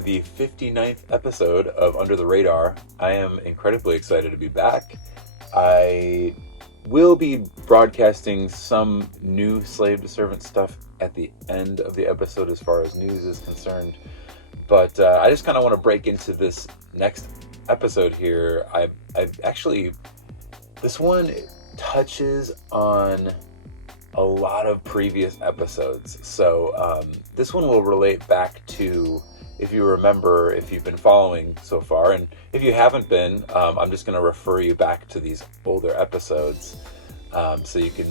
to the 59th episode of Under the Radar. I am incredibly excited to be back. I will be broadcasting some new Slave to Servant stuff at the end of the episode as far as news is concerned. But I just kind of want to break into this next episode here. This one touches on a lot of previous episodes. So this one will relate back to, if you remember, if you've been following so far, and if you haven't been, I'm just going to refer you back to these older episodes so you can,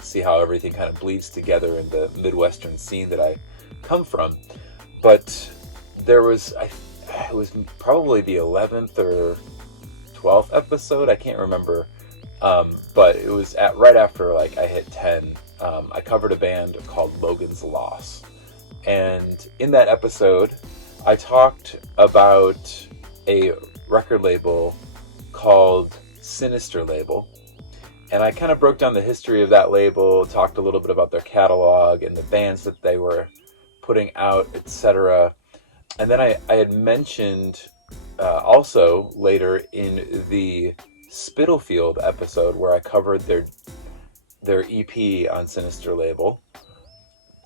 see how everything kind of bleeds together in the Midwestern scene that I come from. But there was, it was probably the 11th or 12th episode, I can't remember. But it was right after I hit 10. I covered a band called Logan's Loss, and in that episode, I talked about a record label called Sinister Label, and I kind of broke down the history of that label, talked a little bit about their catalog and the bands that they were putting out, etc. And then I had mentioned also later in the Spitalfield episode where I covered their EP on Sinister Label,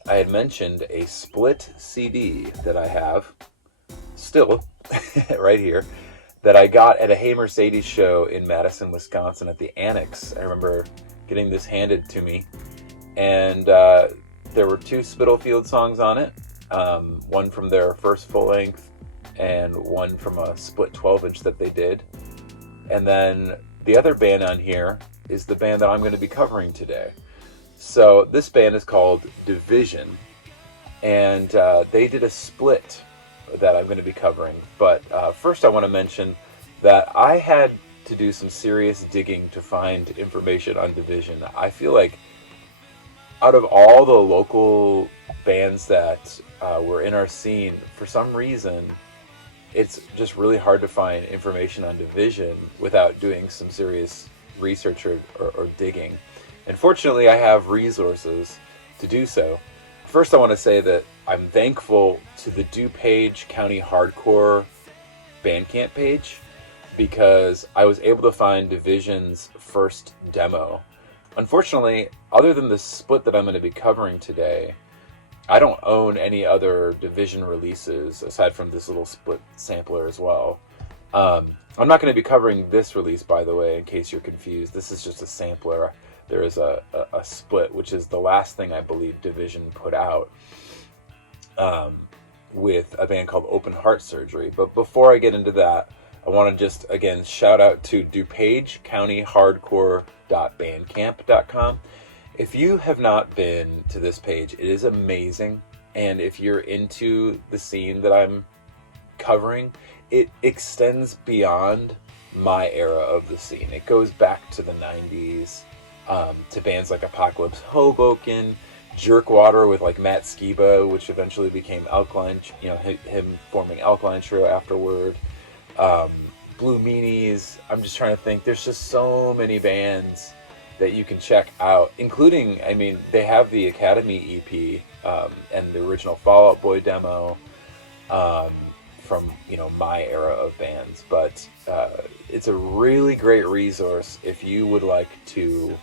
I had mentioned a split CD that I have still right here that I got at a Hey Mercedes show in Madison, Wisconsin at the Annex. I remember getting this handed to me, and there were 2 Spitalfield songs on it, one from their first full length and one from a split 12-inch that they did. And then the other band on here is the band that I'm going to be covering today. So this band is called Division, and they did a split that I'm going to be covering. But first I want to mention that I had to do some serious digging to find information on Division. I feel like out of all the local bands that were in our scene, for some reason, it's just really hard to find information on Division without doing some serious research or digging. And fortunately, I have resources to do so. First, I want to say that I'm thankful to the DuPage County Hardcore Bandcamp page, because I was able to find Division's first demo. Unfortunately, other than the split that I'm going to be covering today, I don't own any other Division releases aside from this little split sampler as well. I'm not going to be covering this release, by the way, in case you're confused. This is just a sampler. There is a split, which is the last thing I believe Division put out with a band called Open Heart Surgery. But before I get into that, I want to just, again, shout out to DuPageCountyHardcore.bandcamp.com. If you have not been to this page, it is amazing. And if you're into the scene that I'm covering, it extends beyond my era of the scene. It goes back to the 90s, to bands like Apocalypse Hoboken, Jerkwater with Matt Skiba, which eventually became Alkaline, him forming Alkaline Trio afterward. Blue Meanies. I'm just trying to think. There's just so many bands that you can check out, including, they have the Academy EP and the original Fall Out Boy demo from, my era of bands. But it's a really great resource if you would like to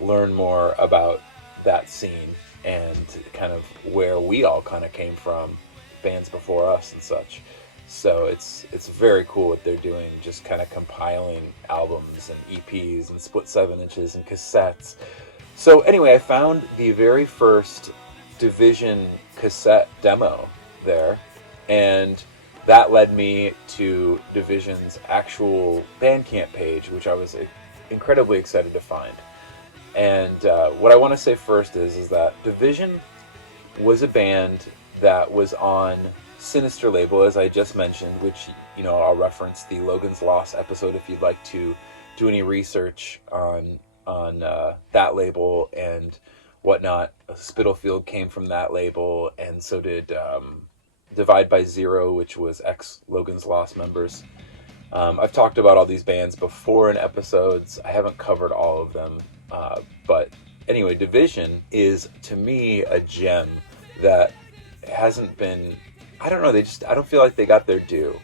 learn more about that scene and kind of where we all kind of came from, bands before us and such. So it's very cool what they're doing, just kind of compiling albums and EPs and split 7-inches and cassettes. So anyway, I found the very first Division cassette demo there, and that led me to Division's actual Bandcamp page, which I was incredibly excited to find. And what I want to say first is that Division was a band that was on Sinister Label, as I just mentioned, which, I'll reference the Logan's Loss episode if you'd like to do any research on that label and whatnot. Spitalfield came from that label, and so did Divide by Zero, which was ex-Logan's Loss members. I've talked about all these bands before in episodes. I haven't covered all of them, but anyway, Division is, to me, a gem that hasn't been I don't know, I don't feel like they got their due.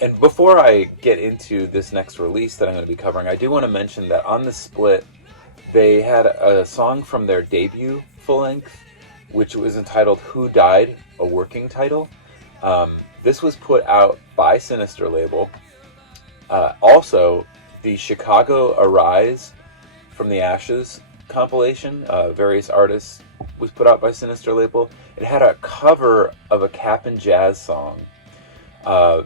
And before I get into this next release that I'm going to be covering, I do want to mention that on the split, they had a song from their debut full-length, which was entitled Who Died, a working title. This was put out by Sinister label. Also, the Chicago Arise from the Ashes compilation, various artists, was put out by Sinister label. It had a cover of a Cap'n Jazz song.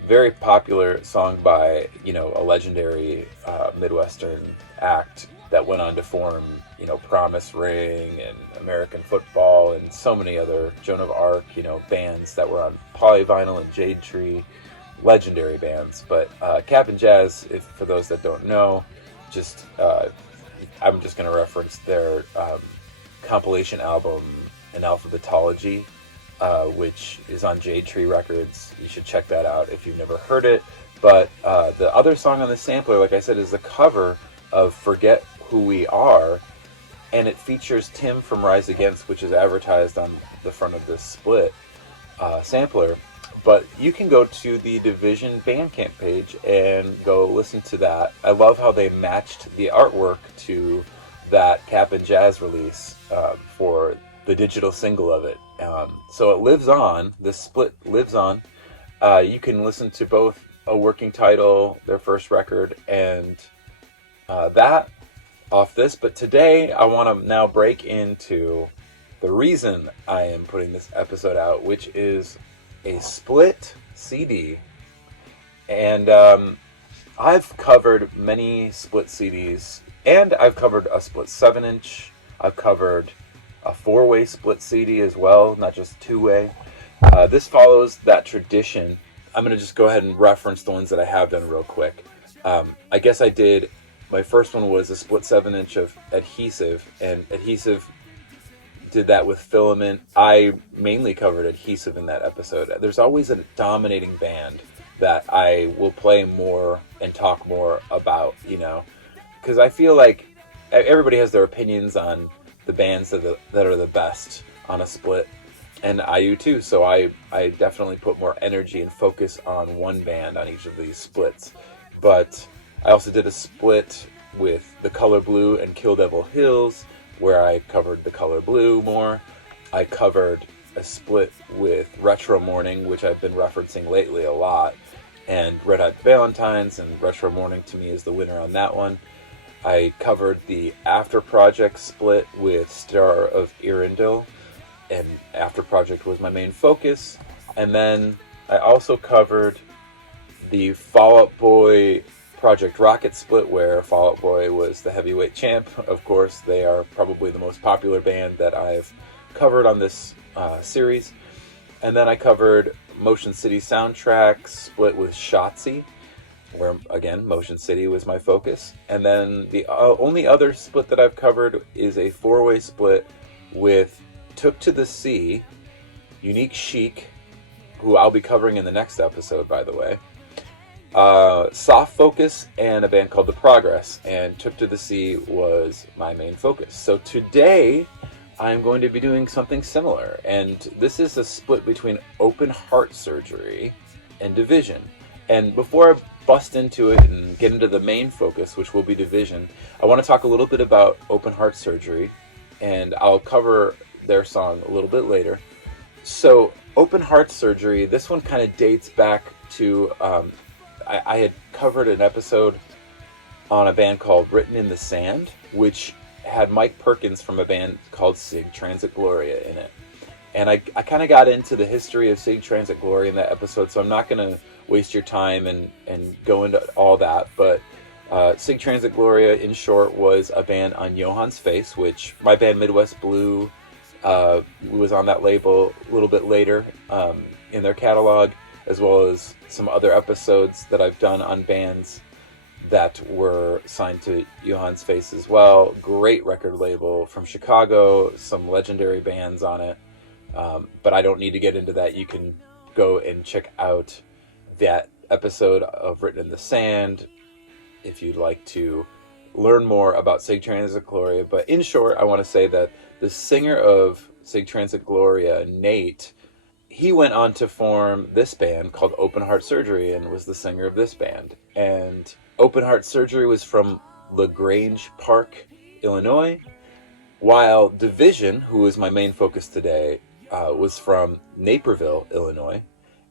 Very popular song by, a legendary Midwestern act that went on to form, Promise Ring and American Football and so many other, Joan of Arc, bands that were on Polyvinyl and Jade Tree, legendary bands. But Cap'n Jazz, for those that don't know, I'm just going to reference their compilation album, An Alphabetology, which is on Jade Tree Records. You should check that out if you've never heard it. But the other song on the sampler, like I said, is the cover of Forget Who We Are, and it features Tim from Rise Against, which is advertised on the front of this split sampler. But you can go to the Division Bandcamp page and go listen to that. I love how they matched the artwork to that Cap'n Jazz release for the digital single of it. So it lives on. This split lives on. You can listen to both A Working Title, their first record, and that off this. But today I want to now break into the reason I am putting this episode out, which is a split CD. And I've covered many split CDs, and I've covered a split 7-inch. I've covered a 4-way split CD as well, not just 2-way. This follows that tradition. I'm going to just go ahead and reference the ones that I have done real quick. I guess my first one was a split 7-inch of Adhesive, and Adhesive did that with Filament. I mainly covered Adhesive in that episode. There's always a dominating band that I will play more and talk more about, because I feel like everybody has their opinions on the bands that are the best on a split, and I do too. So I definitely put more energy and focus on one band on each of these splits. But I also did a split with The Color Blue and Kill Devil Hills, where I covered The Color Blue more. I covered a split with Retro Morning, which I've been referencing lately a lot, and Red Hot Valentines, and Retro Morning to me is the winner on that one. I covered the After Project split with Star of Earendil, and After Project was my main focus. And then I also covered the Fall Out Boy Project Rocket split, where Fall Out Boy was the heavyweight champ. Of course, they are probably the most popular band that I've covered on this series. And then I covered Motion City Soundtrack split with Shotzi, where, again, Motion City was my focus. And then the only other split that I've covered is a 4-way split with Took to the Sea, Unique Chic, who I'll be covering in the next episode, by the way, Soft Focus, and a band called The Progress. And Took to the Sea was my main focus. So today I'm going to be doing something similar, and this is a split between Open Heart Surgery and Division. And before I bust into it and get into the main focus, which will be Division, I want to talk a little bit about Open Heart Surgery, and I'll cover their song a little bit later. So Open Heart Surgery, this one kind of dates back to I had covered an episode on a band called Written in the Sand, which had Mike Perkins from a band called Sig, Transit Gloria in it. And I kind of got into the history of Sig, Transit Gloria in that episode, so I'm not going to waste your time and go into all that. But Sig, Transit Gloria, in short, was a band on Johann's Face, which my band Midwest Blue was on that label a little bit later in their catalog, as well as some other episodes that I've done on bands that were signed to Johann's Face as well. Great record label from Chicago, some legendary bands on it. But I don't need to get into that. You can go and check out that episode of Written in the Sand if you'd like to learn more about Sig Transit Gloria. But in short, I want to say that the singer of Sig Transit Gloria, Nate, he went on to form this band called Open Heart Surgery and was the singer of this band. And Open Heart Surgery was from Grange Park, Illinois, while Division, who is my main focus today, was from Naperville, Illinois.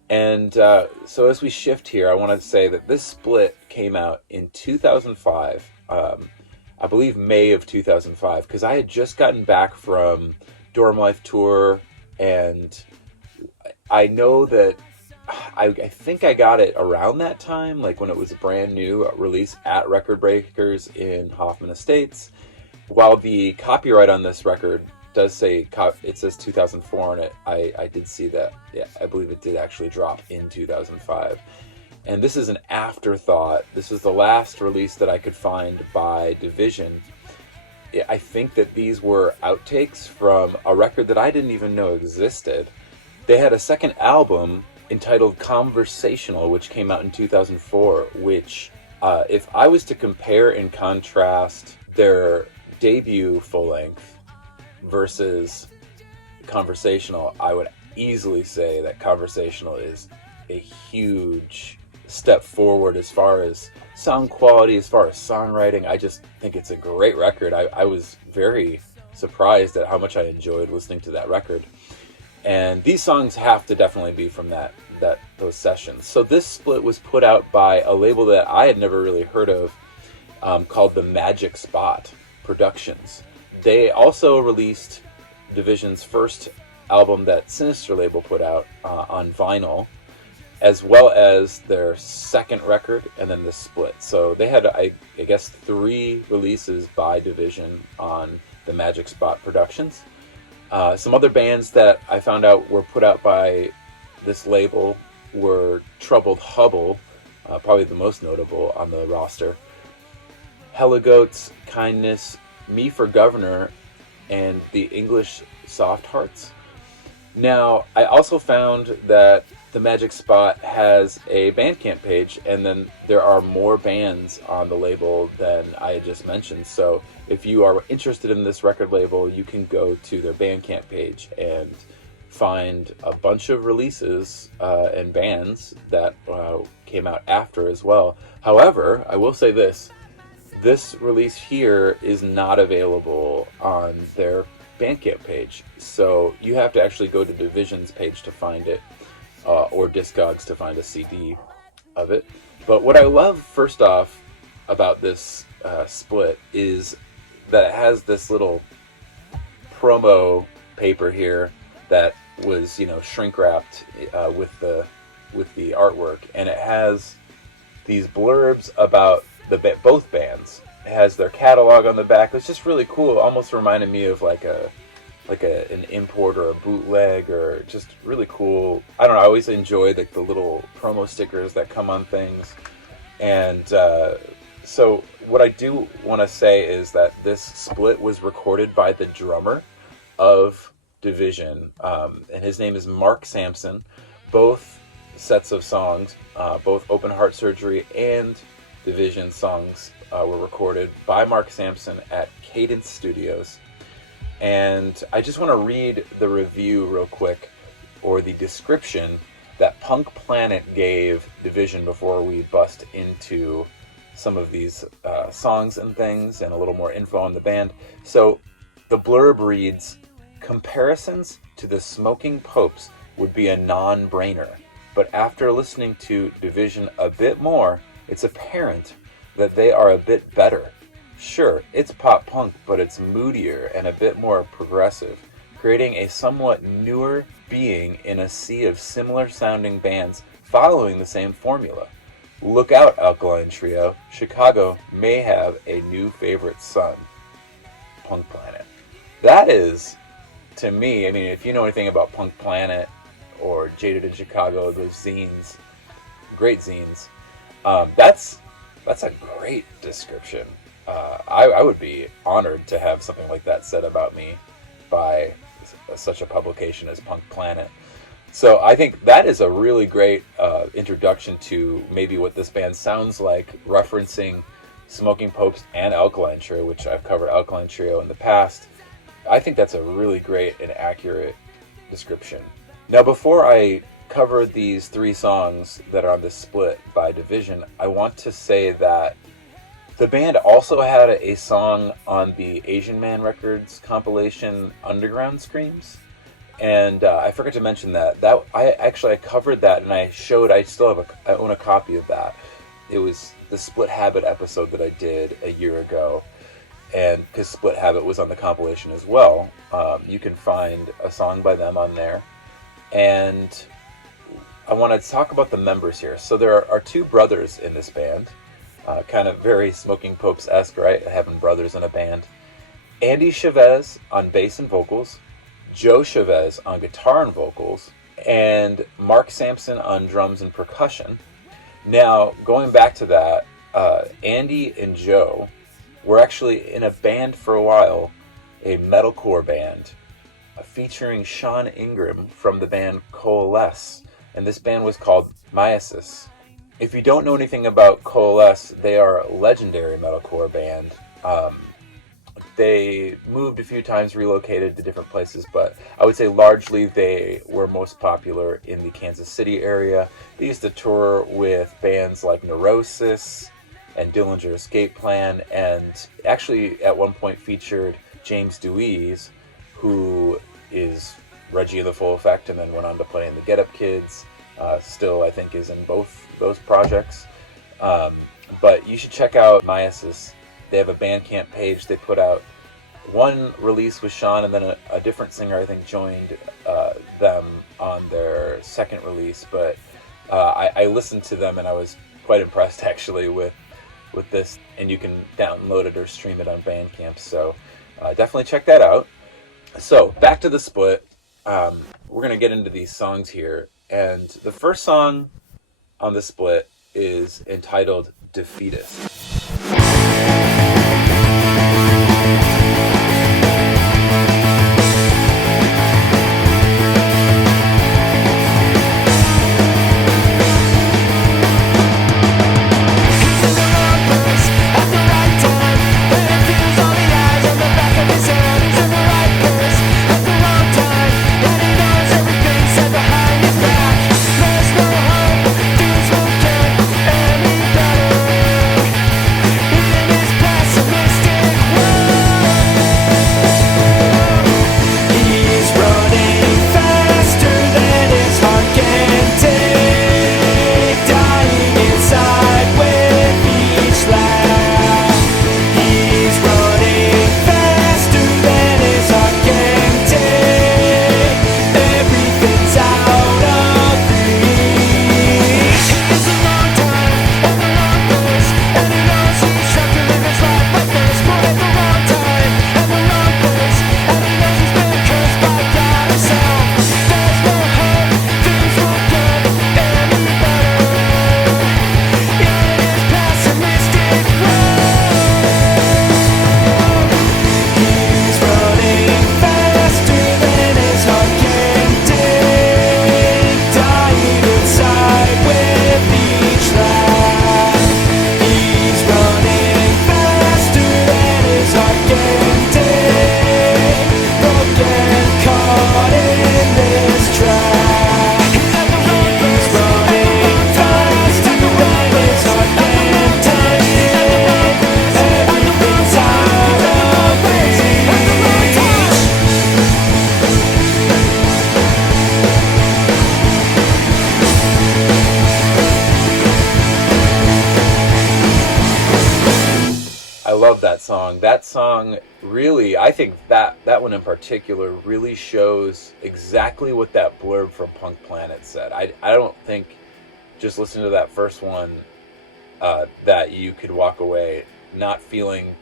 And so as we shift here, I want to say that this split came out in 2005, I believe May of 2005, because I had just gotten back from Dorm Life Tour, and I know that I think I got it around that time, like when it was a brand new release at Record Breakers in Hoffman Estates. While the copyright on this record does say, it says 2004 on it, I did see that. Yeah, I believe it did actually drop in 2005. And this is an afterthought. This is the last release that I could find by Division. I think that these were outtakes from a record that I didn't even know existed. They had a second album entitled Conversational, which came out in 2004, which, if I was to compare and contrast their debut full-length versus Conversational, I would easily say that Conversational is a huge step forward as far as sound quality, as far as songwriting. I just think it's a great record. I was very surprised at how much I enjoyed listening to that record. And these songs have to definitely be from those sessions. So this split was put out by a label that I had never really heard of, called the Magic Spot Productions. They also released Division's first album that Sinister label put out on vinyl, as well as their second record, and then this split. So they had, I guess, 3 releases by Division on the Magic Spot Productions. Some other bands that I found out were put out by this label were Troubled Hubble, probably the most notable on the roster, Heligoats, Kindness, Me for Governor, and the English Soft Hearts. Now, I also found that the Magic Spot has a Bandcamp page, and then there are more bands on the label than I had just mentioned. So if you are interested in this record label, you can go to their Bandcamp page and find a bunch of releases and bands that came out after as well. However, I will say this release here is not available on their Bandcamp page, so you have to actually go to Division's page to find it, or Discogs to find a CD of it. But what I love first off about this split is that it has this little promo paper here that was, shrink wrapped with the artwork, and it has these blurbs about both bands. It has their catalog on the back. It's just really cool. It almost reminded me of like an import or a bootleg, or just really cool. I don't know. I always enjoy the little promo stickers that come on things. And so what I do want to say is that this split was recorded by the drummer of Division, and his name is Mark Sampson. Both sets of songs, both Open Heart Surgery and Division songs, were recorded by Mark Sampson at Cadence Studios. And I just want to read the review real quick, or the description that Punk Planet gave Division before we bust into some of these songs and things and a little more info on the band. So the blurb reads, "Comparisons to the Smoking Popes would be a non-brainer, but after listening to Division a bit more, it's apparent that they are a bit better. Sure, it's pop punk, but it's moodier and a bit more progressive, creating a somewhat newer being in a sea of similar sounding bands following the same formula. Look out, Alkaline Trio. Chicago may have a new favorite son. Punk Planet." That is, to me, I mean, if you know anything about Punk Planet or Jaded in Chicago, those zines, great zines, that's a great description. I would be honored to have something like that said about me by such a publication as Punk Planet. So I think that is a really great introduction to maybe what this band sounds like, referencing Smoking Popes and Alkaline Trio, which I've covered Alkaline Trio in the past. I think that's a really great and accurate description Now, before I cover these 3 songs that are on this split by division, I want to say that the band also had a song on the Asian Man Records compilation Underground Screams. And I forgot to mention that I covered that, and I own a copy of that. It was the Split Habit episode that I did a year ago, and because Split Habit was on the compilation as well, you can find a song by them on there. And I want to talk about the members here. So there are 2 brothers in this band, kind of very Smoking Popes-esque, right? Having brothers in a band. Andy Chavez on bass and vocals, Joe Chavez on guitar and vocals, and Mark Sampson on drums and percussion. Now, going back to that, Andy and Joe were actually in a band for a while, a metalcore band, featuring Sean Ingram from the band Coalesce, and this band was called Myasis. If you don't know anything about Coalesce, they are a legendary metalcore band. They moved a few times, relocated to different places, but I would say largely they were most popular in the Kansas City area. They used to tour with bands like Neurosis and Dillinger Escape Plan, and actually at one point featured James Dewey's, who is Reggie of the Full Effect and then went on to play in the Get Up Kids. Still, I think, is in both those projects. But you should check out Myasis. They have a Bandcamp page. They put out one release with Sean, and then a different singer, I think, joined them on their second release. But I listened to them, and I was quite impressed, actually, with this. And you can download it or stream it on Bandcamp. So definitely check that out. So back to the split. We're going to get into these songs here. And the first song on the split is entitled Defeatist. That song really, I think that one in particular really shows exactly what that blurb from Punk Planet said. I don't think just listening to that first one that you could walk away not feeling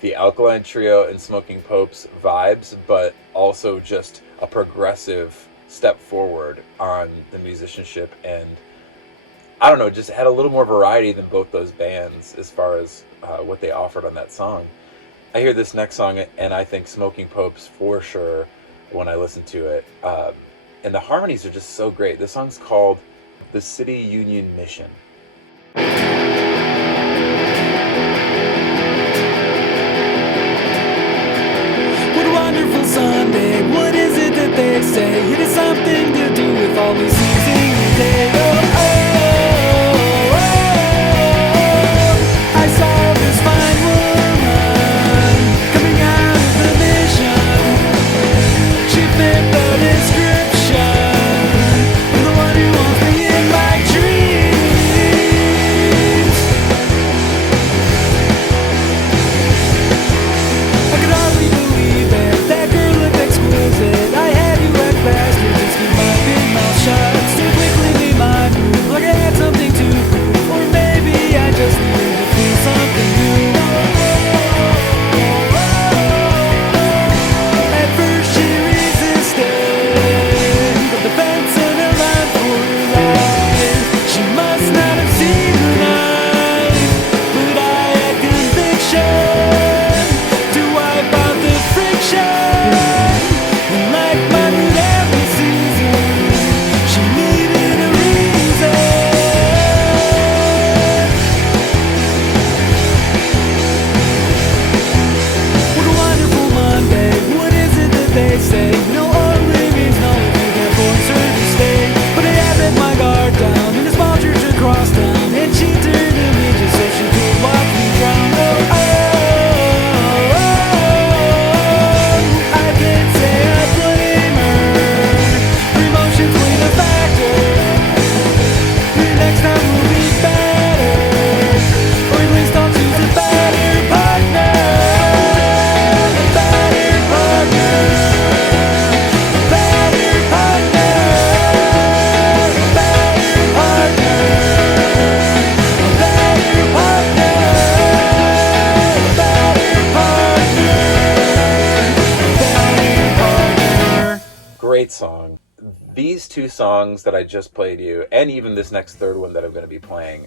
the Alkaline Trio and Smoking Popes vibes, but also just a progressive step forward on the musicianship, and I don't know, just had a little more variety than both those bands as far as what they offered on that song. I hear this next song and I think Smoking Popes for sure when I listen to it. And the harmonies are just so great. This song's called The City Union Mission. What a wonderful Sunday. What is it that they say? It is something to do songs that I just played you, and even this next third one that I'm going to be playing,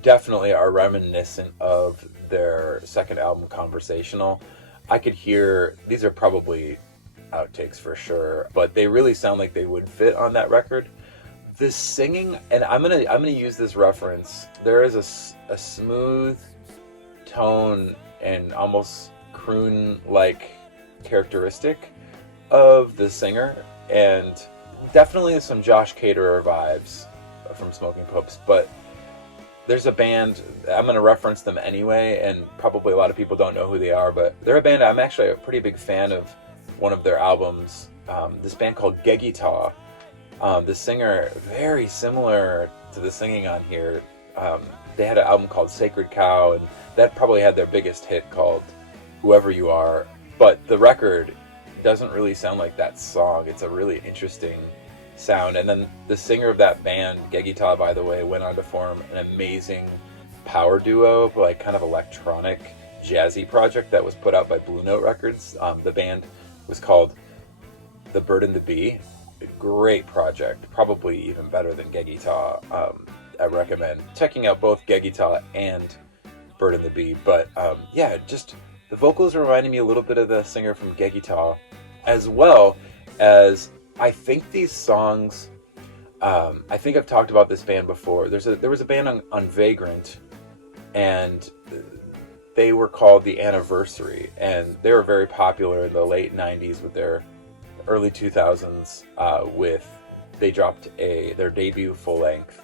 definitely are reminiscent of their second album, Conversational. I could hear, these are probably outtakes for sure, but they really sound like they would fit on that record. The singing, and I'm gonna use this reference, there is a smooth tone and almost croon-like characteristic of the singer, and definitely some Josh Caterer vibes from Smoking Popes. But there's a band, I'm going to reference them anyway, and probably a lot of people don't know who they are, but they're a band I'm actually a pretty big fan of. One of their albums, this band called Gegita. The singer, very similar to the singing on here. They had an album called Sacred Cow, and that probably had their biggest hit called Whoever You Are. But the record doesn't really sound like that song. It's a really interesting sound. And then the singer of that band, Gegita, by the way, went on to form an amazing power duo, like kind of electronic jazzy project that was put out by Blue Note Records. The band was called The Bird and the Bee. A great project, probably even better than Gegita. I recommend checking out both Gegita and Bird and the Bee. But yeah, just the vocals reminded me a little bit of the singer from Gegita, as well as I think these songs. I think I've talked about this band before. There was a band on Vagrant, and they were called The Anniversary, and they were very popular in the late 90s with their early 2000s. They dropped their debut full length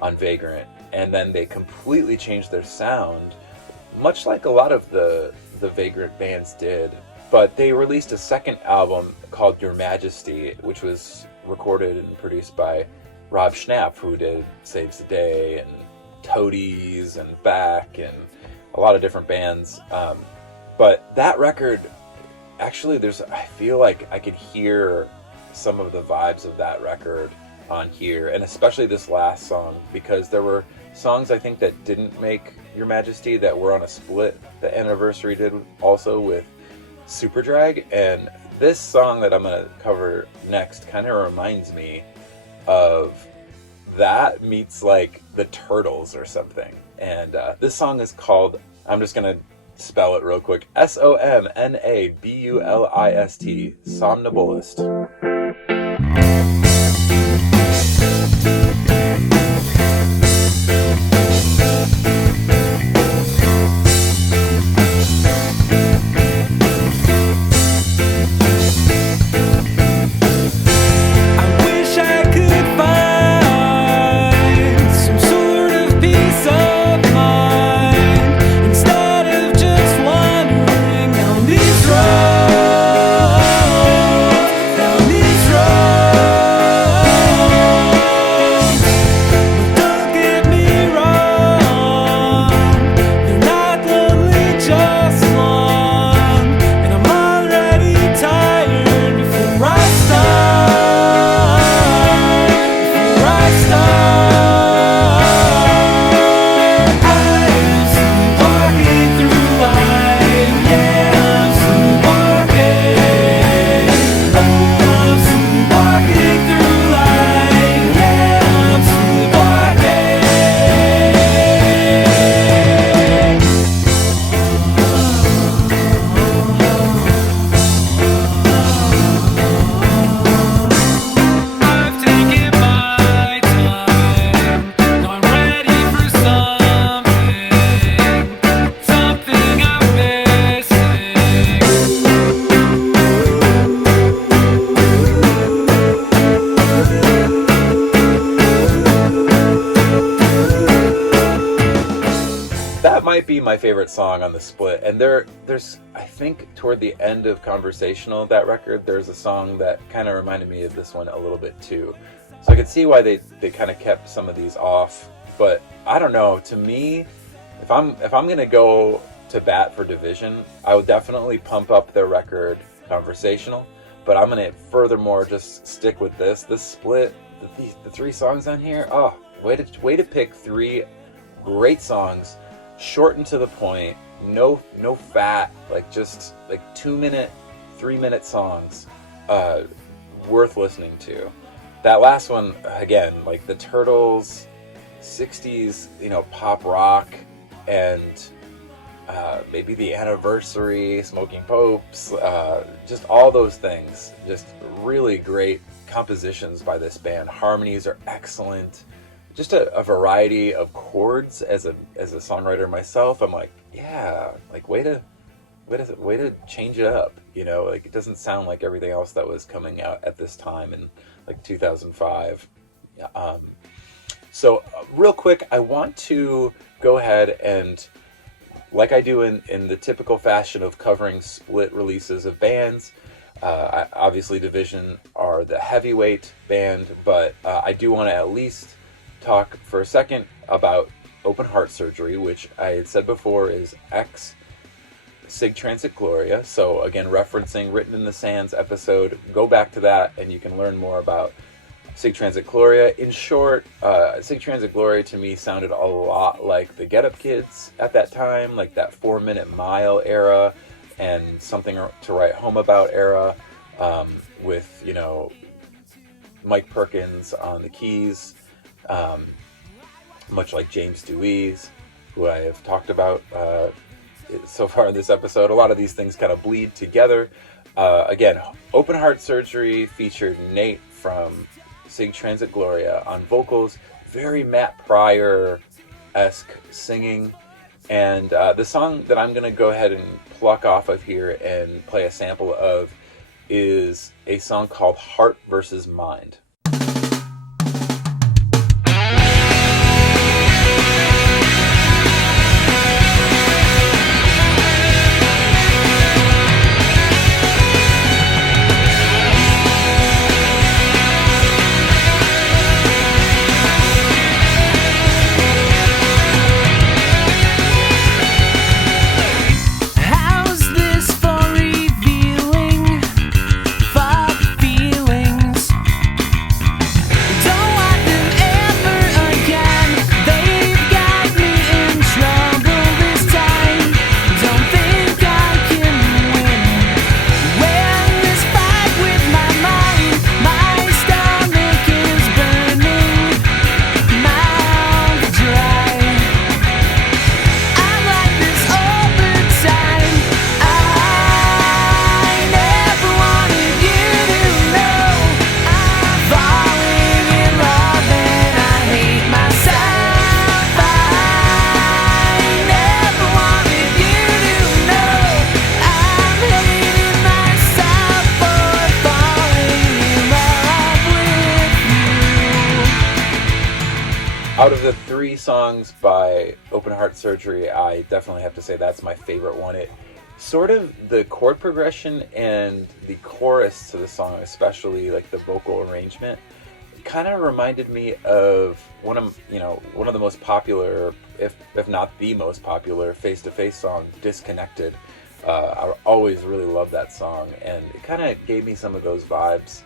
on Vagrant, and then they completely changed their sound, much like a lot of the Vagrant bands did. But they released a second album called Your Majesty, which was recorded and produced by Rob Schnapp, who did Saves the Day and Toadies and Back and a lot of different bands. But that record, actually, I feel like I could hear some of the vibes of that record on here, and especially this last song, because there were songs I think that didn't make Your Majesty that were on a split The Anniversary did also with Superdrag, and this song that I'm going to cover next kind of reminds me of that meets like the Turtles or something. And this song is called, I'm just going to spell it real quick, Somnabulist, Somnambulist. Be my favorite song on the split, and there's I think toward the end of Conversational, that record, there's a song that kind of reminded me of this one a little bit too, so I could see why they kind of kept some of these off. But I don't know, to me, if I'm gonna go to bat for Division, I would definitely pump up their record Conversational, but I'm gonna furthermore just stick with this split, the three songs on here. Oh, way to pick three great songs, short and to the point, no fat, like just like 2 minute, 3 minute songs, worth listening to. that last one, again, like the Turtles, 60s, pop rock, and maybe the Anniversary, Smoking Popes, just all those things. Just really great compositions by this band. Harmonies are excellent. Just a variety of chords. As a songwriter myself, I'm like, yeah, like way to change it up. Like it doesn't sound like everything else that was coming out at this time in like 2005. So real quick, I want to go ahead and, like I do in the typical fashion of covering split releases of bands, obviously Division are the heavyweight band, but I do want to at least talk for a second about Open Heart Surgery, which I had said before is ex-Sig Transit Gloria. So again, referencing Written in the Sands episode, go back to that and you can learn more about Sig Transit Gloria. In short, Sig Transit Gloria to me sounded a lot like the Get Up Kids at that time, like that 4 Minute Mile era and Something to Write Home About era, with, Mike Perkins on the keys, much like James Dewey's, who I have talked about so far in this episode. A lot of these things kind of bleed together. Again, Open Heart Surgery featured Nate from Sig Transit Gloria on vocals, very Matt Pryor-esque singing, and the song that I'm going to go ahead and pluck off of here and play a sample of is a song called Heart versus Mind. Out of the 3 songs by Open Heart Surgery, I definitely have to say that's my favorite one. It sort of, the chord progression and the chorus to the song, especially like the vocal arrangement, kind of reminded me of one of the most popular, if not the most popular, Face-to-Face song, Disconnected. I always really loved that song, and it kind of gave me some of those vibes.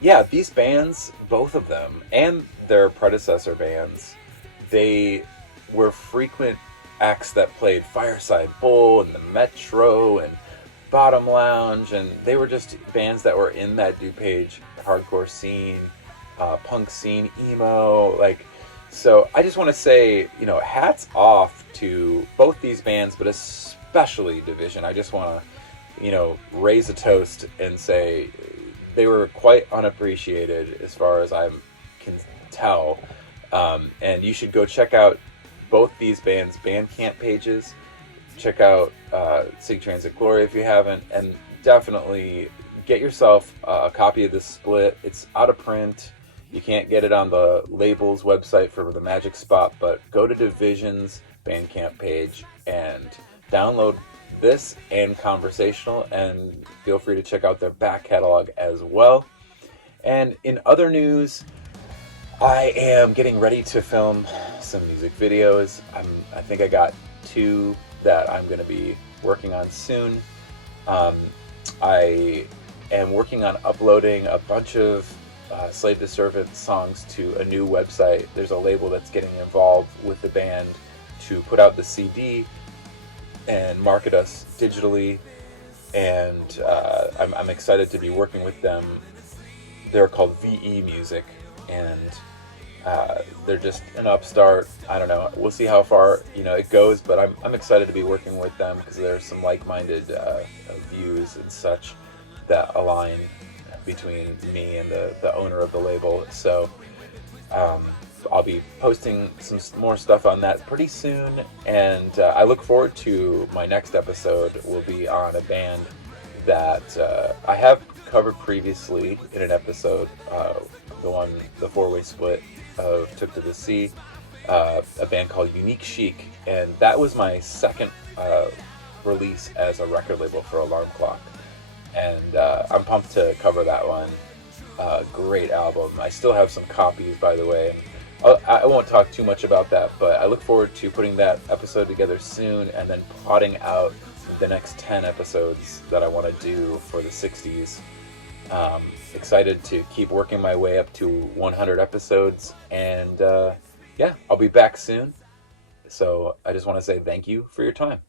Yeah, these bands, both of them, and their predecessor bands, they were frequent acts that played Fireside Bowl and the Metro and Bottom Lounge, and they were just bands that were in that DuPage hardcore scene, punk scene, emo, so I just want to say, hats off to both these bands, but especially Division. I just want to, raise a toast and say they were quite unappreciated as far as I can tell. And you should go check out both these bands' Bandcamp pages. Check out Sig Transit Gloria if you haven't, and definitely get yourself a copy of this split. It's out of print. You can't get it on the label's website for the Magic Spot, but go to Division's Bandcamp page and download this and Conversational, and feel free to check out their back catalog as well. And in other news, I am getting ready to film some music videos. I think I got 2 that I'm going to be working on soon. I am working on uploading a bunch of Slave to Servant songs to a new website. There's a label that's getting involved with the band to put out the CD and market us digitally, and I'm excited to be working with them. They're called VE Music, and they're just an upstart. I don't know. We'll see how far it goes, but I'm excited to be working with them because there's some like-minded views and such that align between me and the owner of the label. So I'll be posting some more stuff on that pretty soon, and I look forward to my next episode. Will be on a band that I have covered previously in an episode, the four-way split of Took to the Sea, a band called Unique Chic, and that was my second release as a record label for Alarm Clock, and I'm pumped to cover that one. Great album. I still have some copies, by the way. I won't talk too much about that, but I look forward to putting that episode together soon and then plotting out the next 10 episodes that I want to do for the 60s. Excited to keep working my way up to 100 episodes, and I'll be back soon. So I just want to say thank you for your time.